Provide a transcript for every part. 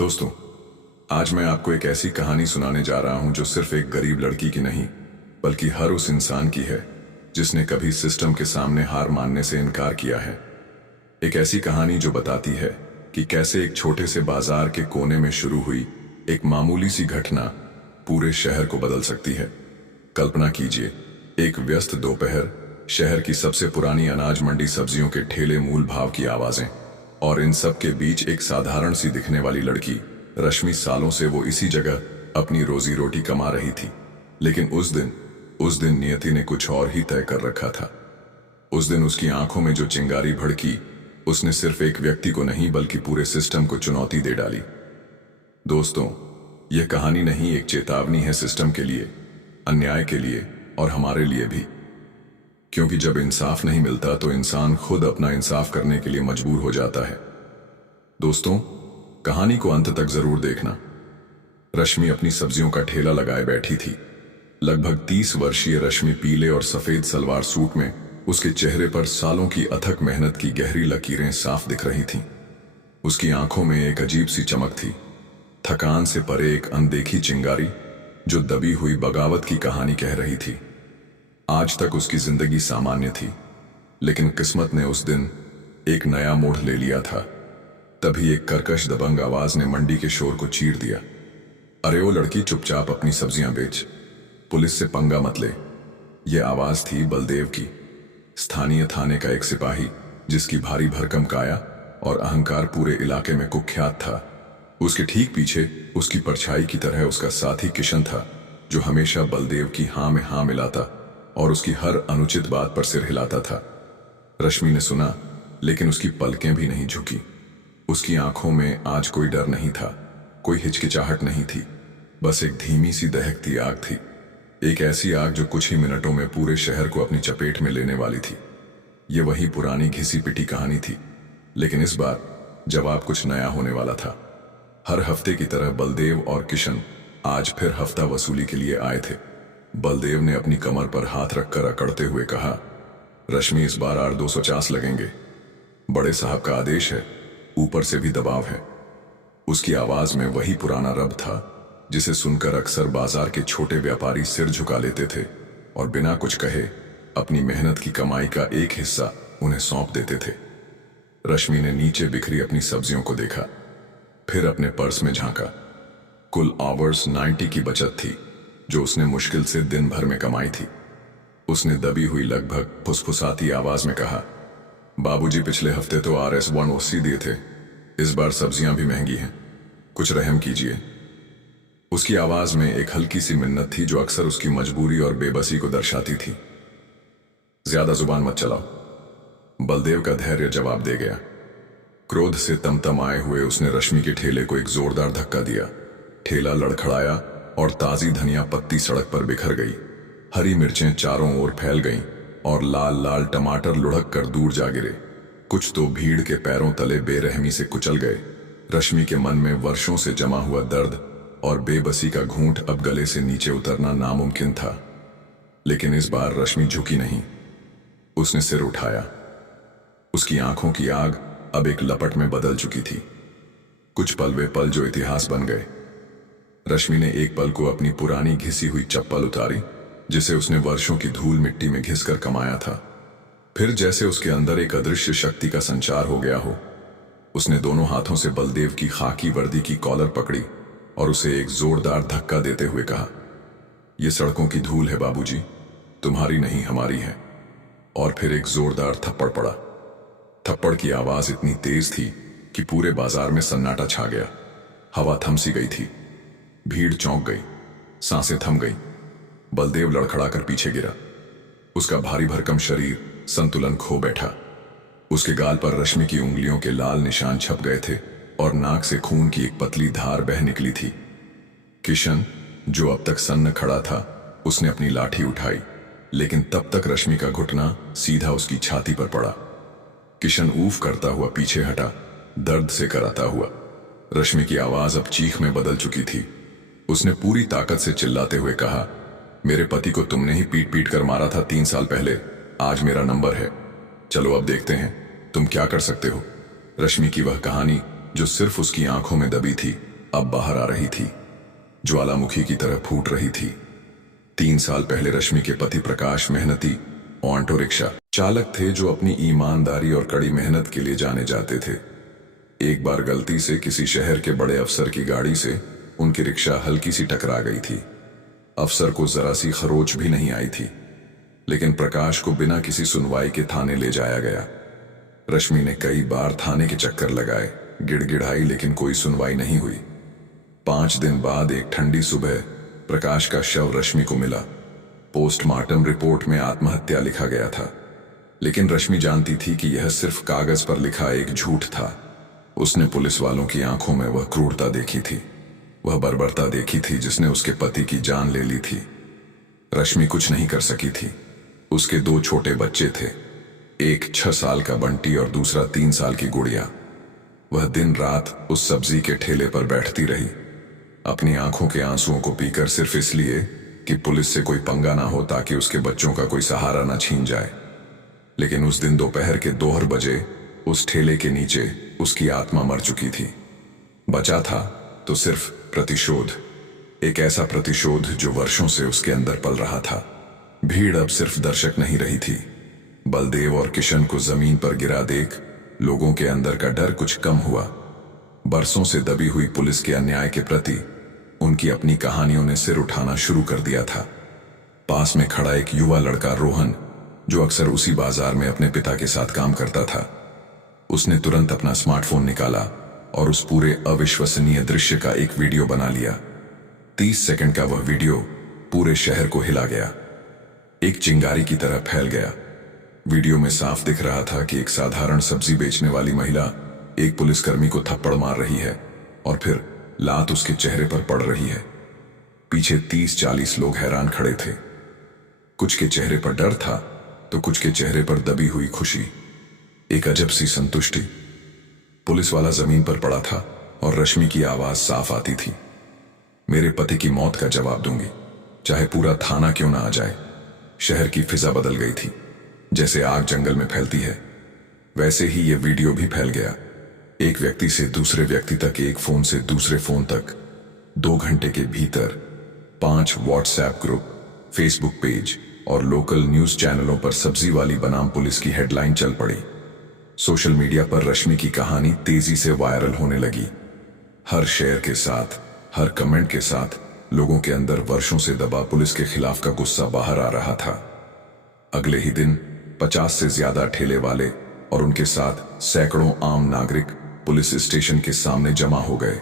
दोस्तों, आज मैं आपको एक ऐसी कहानी सुनाने जा रहा हूं जो सिर्फ एक गरीब लड़की की नहीं बल्कि हर उस इंसान की है जिसने कभी सिस्टम के सामने हार मानने से इनकार किया है। एक ऐसी कहानी जो बताती है कि कैसे एक छोटे से बाजार के कोने में शुरू हुई एक मामूली सी घटना पूरे शहर को बदल सकती है। कल्पना कीजिए, एक व्यस्त दोपहर, शहर की सबसे पुरानी अनाज मंडी, सब्जियों के ठेले, मूल भाव की आवाजें, और इन सब के बीच एक साधारण सी दिखने वाली लड़की रश्मि। सालों से वो इसी जगह अपनी रोजी रोटी कमा रही थी, लेकिन उस दिन नियति ने कुछ और ही तय कर रखा था। उस दिन उसकी आंखों में जो चिंगारी भड़की, उसने सिर्फ एक व्यक्ति को नहीं बल्कि पूरे सिस्टम को चुनौती दे डाली। दोस्तों, यह कहानी नहीं, एक चेतावनी है सिस्टम के लिए, अन्याय के लिए और हमारे लिए भी। क्योंकि जब इंसाफ नहीं मिलता तो इंसान खुद अपना इंसाफ करने के लिए मजबूर हो जाता है। दोस्तों, कहानी को अंत तक जरूर देखना। रश्मि अपनी सब्जियों का ठेला लगाए बैठी थी। लगभग 30 वर्षीय रश्मि पीले और सफेद सलवार सूट में, उसके चेहरे पर सालों की अथक मेहनत की गहरी लकीरें साफ दिख रही थीं। उसकी आंखों में एक अजीब सी चमक थी, थकान से परे एक अनदेखी चिंगारी जो दबी हुई बगावत की कहानी कह रही थी। आज तक उसकी जिंदगी सामान्य थी, लेकिन किस्मत ने उस दिन एक नया मोड़ ले लिया था। तभी एक कर्कश दबंग आवाज ने मंडी के शोर को चीर दिया। अरे ओ लड़की, चुपचाप अपनी सब्जियां बेच, पुलिस से पंगा मत ले। यह आवाज थी बलदेव की, स्थानीय थाने का एक सिपाही जिसकी भारी भरकम काया और अहंकार पूरे इलाके में कुख्यात था। उसके ठीक पीछे उसकी परछाई की तरह उसका साथी किशन था, जो हमेशा बलदेव की हां में हां मिलाता और उसकी हर अनुचित बात पर सिर हिलाता था। रश्मि ने सुना, लेकिन उसकी पलकें भी नहीं झुकी। उसकी आंखों में आज कोई डर नहीं था, कोई हिचकिचाहट नहीं थी, बस एक धीमी सी दहकती आग थी। एक ऐसी आग जो कुछ ही मिनटों में पूरे शहर को अपनी चपेट में लेने वाली थी। ये वही पुरानी घिसी पिटी कहानी थी, लेकिन इस बार जवाब कुछ नया होने वाला था। हर हफ्ते की तरह बलदेव और किशन आज फिर हफ्ता वसूली के लिए आए थे। बलदेव ने अपनी कमर पर हाथ रखकर अकड़ते हुए कहा, रश्मि, इस बार 8,250 लगेंगे। बड़े साहब का आदेश है, ऊपर से भी दबाव है। उसकी आवाज में वही पुराना रब था जिसे सुनकर अक्सर बाजार के छोटे व्यापारी सिर झुका लेते थे और बिना कुछ कहे अपनी मेहनत की कमाई का एक हिस्सा उन्हें सौंप देते थे। रश्मि ने नीचे बिखरी अपनी सब्जियों को देखा, फिर अपने पर्स में झांका। कुल आवर्स 90 की बचत थी जो उसने मुश्किल से दिन भर में कमाई थी। उसने दबी हुई लगभग फुसफुसाती आवाज में कहा, बाबूजी, पिछले हफ्ते तो RS 180 दिए थे, इस बार सब्जियां भी महंगी हैं, कुछ रहम कीजिए। उसकी आवाज में एक हल्की सी मिन्नत थी जो अक्सर उसकी मजबूरी और बेबसी को दर्शाती थी। ज्यादा जुबान मत चलाओ, बलदेव का धैर्य जवाब दे गया। क्रोध से तमतमाए हुए उसने रश्मि के ठेले को एक जोरदार धक्का दिया। ठेला लड़खड़ाया और ताजी धनिया पत्ती सड़क पर बिखर गई। हरी मिर्चें चारों ओर फैल गईं और लाल लाल टमाटर लुढ़क कर दूर जा गिरे। कुछ तो भीड़ के पैरों तले बेरहमी से कुचल गए। रश्मि के मन में वर्षों से जमा हुआ दर्द और बेबसी का घूंट अब गले से नीचे उतरना नामुमकिन था। लेकिन इस बार रश्मि झुकी नहीं, उसने सिर उठाया। उसकी आंखों की आग अब एक लपट में बदल चुकी थी। कुछ पल वे पल जो इतिहास बन गए। रश्मि ने एक पल को अपनी पुरानी घिसी हुई चप्पल उतारी, जिसे उसने वर्षों की धूल मिट्टी में घिसकर कमाया था। फिर जैसे उसके अंदर एक अदृश्य शक्ति का संचार हो गया हो, उसने दोनों हाथों से बलदेव की खाकी वर्दी की कॉलर पकड़ी और उसे एक जोरदार धक्का देते हुए कहा, यह सड़कों की धूल है बाबूजी, तुम्हारी नहीं हमारी है। और फिर एक जोरदार थप्पड़ पड़ा। थप्पड़ की आवाज इतनी तेज थी कि पूरे बाजार में सन्नाटा छा गया। हवा थम सी गई थी, भीड़ चौंक गई, सांसें थम गई। बलदेव लड़खड़ाकर पीछे गिरा। उसका भारी भरकम शरीर संतुलन खो बैठा। उसके गाल पर रश्मि की उंगलियों के लाल निशान छप गए थे और नाक से खून की एक पतली धार बह निकली थी। किशन, जो अब तक सन्न खड़ा था, उसने अपनी लाठी उठाई, लेकिन तब तक रश्मि का घुटना सीधा उसकी छाती पर पड़ा। किशन ऊफ करता हुआ पीछे हटा, दर्द से कराता हुआ। रश्मि की आवाज अब चीख में बदल चुकी थी। उसने पूरी ताकत से चिल्लाते हुए कहा, मेरे पति को तुमने ही पीट पीट कर मारा था 3 साल पहले। आज मेरा नंबर है, चलो अब देखते हैं तुम क्या कर सकते हो। रश्मि की वह कहानी जो सिर्फ उसकी आंखों में दबी थी, अब बाहर आ रही थी, ज्वालामुखी की तरह फूट रही थी। 3 साल पहले रश्मि के पति प्रकाश मेहनती ऑटो रिक्शा चालक थे जो अपनी ईमानदारी और कड़ी मेहनत के लिए जाने जाते थे। एक बार गलती से किसी शहर के बड़े अफसर की गाड़ी से उनकी रिक्शा हल्की सी टकरा गई थी। अफसर को जरा सी खरोच भी नहीं आई थी, लेकिन प्रकाश को बिना किसी सुनवाई के थाने ले जाया गया। रश्मि ने कई बार थाने के चक्कर लगाए, गिड़गिड़ाई, लेकिन कोई सुनवाई नहीं हुई। 5 दिन बाद एक ठंडी सुबह प्रकाश का शव रश्मि को मिला। पोस्टमार्टम रिपोर्ट में आत्महत्या लिखा गया था, लेकिन रश्मि जानती थी कि यह सिर्फ कागज पर लिखा एक झूठ था। उसने पुलिस वालों की आंखों में वह क्रूरता देखी थी, वह बर्बरता देखी थी जिसने उसके पति की जान ले ली थी। रश्मि कुछ नहीं कर सकी थी। उसके 2 छोटे बच्चे थे, एक 6 साल का बंटी और दूसरा 3 साल की गुड़िया। वह दिन रात उस सब्जी के ठेले पर बैठती रही, अपनी आंखों के आंसुओं को पीकर, सिर्फ इसलिए कि पुलिस से कोई पंगा ना हो, ताकि उसके बच्चों का कोई सहारा ना छीन जाए। लेकिन उस दिन दोपहर के 2 बजे उस ठेले के नीचे उसकी आत्मा मर चुकी थी। बचा था तो सिर्फ प्रतिशोध, एक ऐसा प्रतिशोध जो वर्षों से उसके अंदर पल रहा था। भीड़ अब सिर्फ दर्शक नहीं रही थी। बलदेव और किशन को जमीन पर गिरा देख लोगों के अंदर का डर कुछ कम हुआ। बरसों से दबी हुई पुलिस के अन्याय के प्रति उनकी अपनी कहानियों ने सिर उठाना शुरू कर दिया था। पास में खड़ा एक युवा लड़का रोहन, जो अक्सर उसी बाजार में अपने पिता के साथ काम करता था, उसने तुरंत अपना स्मार्टफोन निकाला और उस पूरे अविश्वसनीय दृश्य का एक वीडियो बना लिया। 30 सेकंड का वह वीडियो पूरे शहर को हिला गया, एक चिंगारी की तरह फैल गया। वीडियो में साफ दिख रहा था कि एक साधारण सब्जी बेचने वाली महिला एक पुलिसकर्मी को थप्पड़ मार रही है और फिर लात उसके चेहरे पर पड़ रही है। पीछे 30-40 लोग हैरान खड़े थे। कुछ के चेहरे पर डर था तो कुछ के चेहरे पर दबी हुई खुशी, एक अजब सी संतुष्टि। पुलिस वाला जमीन पर पड़ा था और रश्मि की आवाज साफ आती थी, मेरे पति की मौत का जवाब दूंगी, चाहे पूरा थाना क्यों ना आ जाए। शहर की फिजा बदल गई थी। जैसे आग जंगल में फैलती है, वैसे ही यह वीडियो भी फैल गया। एक व्यक्ति से दूसरे व्यक्ति तक, एक फोन से दूसरे फोन तक। 2 घंटे के भीतर 5 व्हाट्सएप ग्रुप, फेसबुक पेज और लोकल न्यूज चैनलों पर सब्जी वाली बनाम पुलिस की हेडलाइन चल पड़ी। सोशल मीडिया पर रश्मि की कहानी तेजी से वायरल होने लगी। हर शेयर के साथ, हर कमेंट के साथ लोगों के अंदर वर्षों से दबा पुलिस के खिलाफ का गुस्सा बाहर आ रहा था। अगले ही दिन 50 से ज्यादा ठेले वाले और उनके साथ सैकड़ों आम नागरिक पुलिस स्टेशन के सामने जमा हो गए।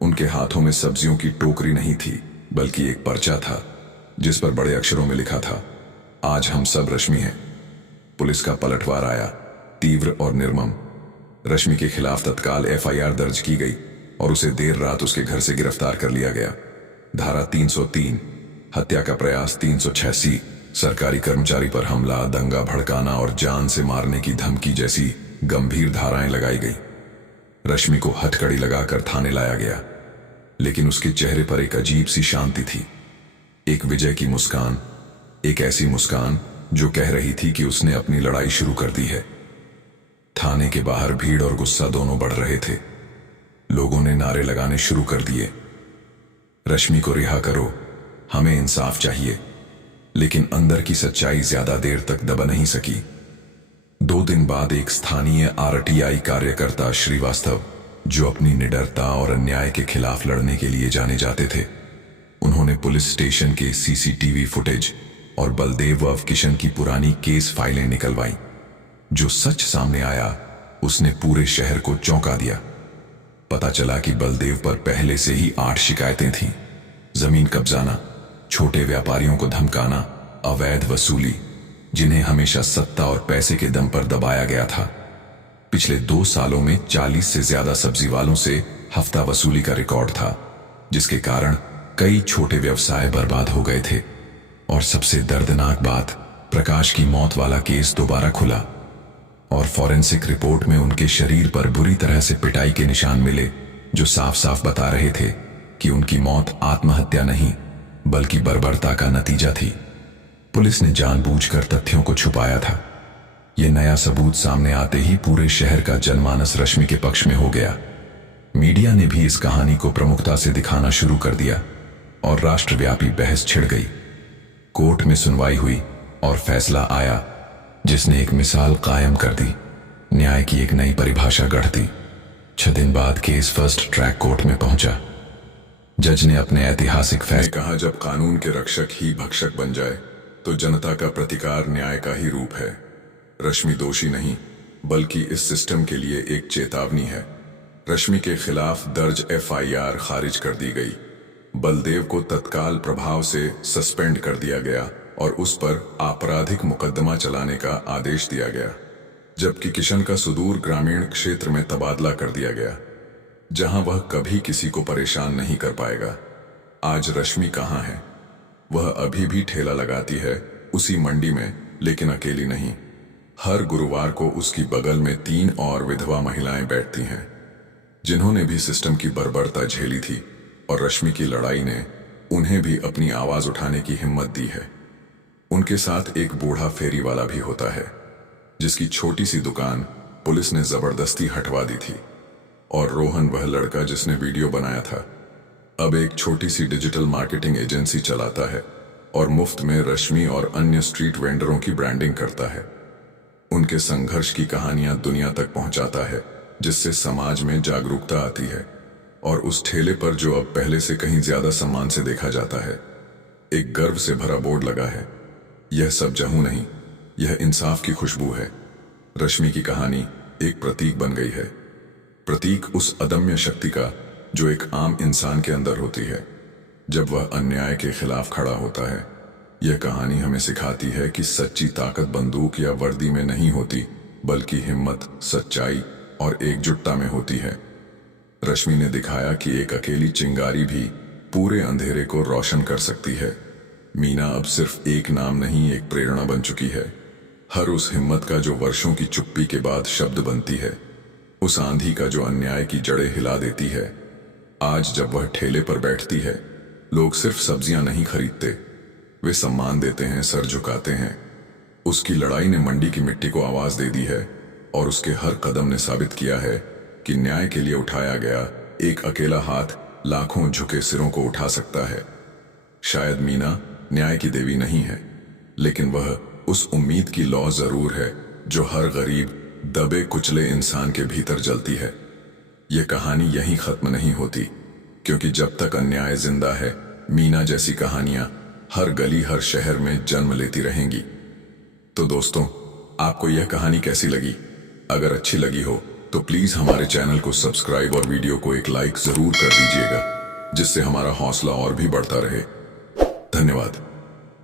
उनके हाथों में सब्जियों की टोकरी नहीं थी, बल्कि एक पर्चा था जिस पर बड़े अक्षरों में लिखा था, आज हम सब रश्मि हैं। पुलिस का पलटवार आया, तीव्र और निर्मम। रश्मि के खिलाफ तत्काल FIR दर्ज की गई और उसे देर रात उसके घर से गिरफ्तार कर लिया गया। धारा 303, हत्या का प्रयास 386, सरकारी कर्मचारी पर हमला, दंगा भड़काना और जान से मारने की धमकी जैसी गंभीर धाराएं लगाई गई। रश्मि को हथकड़ी लगाकर थाने लाया गया, लेकिन उसके चेहरे पर एक अजीब सी शांति थी, एक विजय की मुस्कान, एक ऐसी मुस्कान जो कह रही थी कि उसने अपनी लड़ाई शुरू कर दी है। थाने के बाहर भीड़ और गुस्सा दोनों बढ़ रहे थे। लोगों ने नारे लगाने शुरू कर दिए, रश्मि को रिहा करो, हमें इंसाफ चाहिए। लेकिन अंदर की सच्चाई ज्यादा देर तक दबा नहीं सकी। 2 दिन बाद एक स्थानीय RTI कार्यकर्ता श्रीवास्तव, जो अपनी निडरता और अन्याय के खिलाफ लड़ने के लिए जाने जाते थे, उन्होंने पुलिस स्टेशन के CCTV फुटेज और बलदेव व किशन की पुरानी केस फाइलें निकलवाई। जो सच सामने आया उसने पूरे शहर को चौंका दिया। पता चला कि बलदेव पर पहले से ही 8 शिकायतें थीं। जमीन कब्जाना, छोटे व्यापारियों को धमकाना, अवैध वसूली, जिन्हें हमेशा सत्ता और पैसे के दम पर दबाया गया था। पिछले 2 सालों में 40 से ज्यादा सब्जी वालों से हफ्ता वसूली का रिकॉर्ड था, जिसके कारण कई छोटे व्यवसाय बर्बाद हो गए थे। और सबसे दर्दनाक बात, प्रकाश की मौत वाला केस दोबारा खुला और फॉरेंसिक रिपोर्ट में उनके शरीर पर बुरी तरह से पिटाई के निशान मिले, जो साफ साफ बता रहे थे कि उनकी मौत आत्महत्या नहीं बल्कि बर्बरता का नतीजा थी। पुलिस ने जानबूझकर तथ्यों को छुपाया था। यह नया सबूत सामने आते ही पूरे शहर का जनमानस रश्मि के पक्ष में हो गया। मीडिया ने भी इस कहानी को प्रमुखता से दिखाना शुरू कर दिया और राष्ट्रव्यापी बहस छिड़ गई। कोर्ट में सुनवाई हुई और फैसला आया जिसने एक मिसाल कायम कर दी, न्याय की एक नई परिभाषा गढ़ दी। 6 दिन बाद केस फर्स्ट ट्रैक कोर्ट में पहुंचा। जज ने अपने ऐतिहासिक फैसले कहा, जब कानून के रक्षक ही भक्षक बन जाए तो जनता का प्रतिकार न्याय का ही रूप है। रश्मि दोषी नहीं, बल्कि इस सिस्टम के लिए एक चेतावनी है। रश्मि के खिलाफ दर्ज FIR खारिज कर दी गई। बलदेव को तत्काल प्रभाव से सस्पेंड कर दिया गया और उस पर आपराधिक मुकदमा चलाने का आदेश दिया गया, जबकि किशन का सुदूर ग्रामीण क्षेत्र में तबादला कर दिया गया, जहां वह कभी किसी को परेशान नहीं कर पाएगा। आज रश्मि कहां है? वह अभी भी ठेला लगाती है उसी मंडी में, लेकिन अकेली नहीं। हर गुरुवार को उसकी बगल में 3 और विधवा महिलाएं बैठती हैं, जिन्होंने भी सिस्टम की बर्बरता झेली थी, और रश्मि की लड़ाई ने उन्हें भी अपनी आवाज उठाने की हिम्मत दी है। उनके साथ एक बूढ़ा फेरी वाला भी होता है, जिसकी छोटी सी दुकान पुलिस ने जबरदस्ती हटवा दी थी, और रोहन, वह लड़का जिसने वीडियो बनाया था, अब एक छोटी सी डिजिटल मार्केटिंग एजेंसी चलाता है और मुफ्त में रश्मि और अन्य स्ट्रीट वेंडरों की ब्रांडिंग करता है। उनके संघर्ष की कहानियां दुनिया तक पहुंचाता है, जिससे समाज में जागरूकता आती है, और उस ठेले पर, जो अब पहले से कहीं ज्यादा सम्मान से देखा जाता है, एक गर्व से भरा बोर्ड लगा है, यह सब जहूं नहीं, यह इंसाफ की खुशबू है। रश्मि की कहानी एक प्रतीक बन गई है, प्रतीक उस अदम्य शक्ति का जो एक आम इंसान के अंदर होती है जब वह अन्याय के खिलाफ खड़ा होता है। यह कहानी हमें सिखाती है कि सच्ची ताकत बंदूक या वर्दी में नहीं होती, बल्कि हिम्मत, सच्चाई और एकजुटता में होती है। रश्मि ने दिखाया कि एक अकेली चिंगारी भी पूरे अंधेरे को रोशन कर सकती है। मीना अब सिर्फ एक नाम नहीं, एक प्रेरणा बन चुकी है। हर उस हिम्मत का जो वर्षों की चुप्पी के बाद शब्द बनती है, उस आंधी का जो अन्याय की जड़ें हिला देती है। आज जब वह ठेले पर बैठती है, लोग सिर्फ सब्जियां नहीं खरीदते, वे सम्मान देते हैं, सर झुकाते हैं। उसकी लड़ाई ने मंडी की मिट्टी को आवाज दे दी है, और उसके हर कदम ने साबित किया है कि न्याय के लिए उठाया गया एक अकेला हाथ लाखों झुके सिरों को उठा सकता है। शायद मीना न्याय की देवी नहीं है, लेकिन वह उस उम्मीद की लौ जरूर है जो हर गरीब, दबे कुचले इंसान के भीतर जलती है। यह कहानी यहीं खत्म नहीं होती, क्योंकि जब तक अन्याय जिंदा है, मीना जैसी कहानियां हर गली, हर शहर में जन्म लेती रहेंगी। तो दोस्तों, आपको यह कहानी कैसी लगी? अगर अच्छी लगी हो तो प्लीज हमारे चैनल को सब्सक्राइब और वीडियो को एक लाइक जरूर कर दीजिएगा, जिससे हमारा हौसला और भी बढ़ता रहे। धन्यवाद।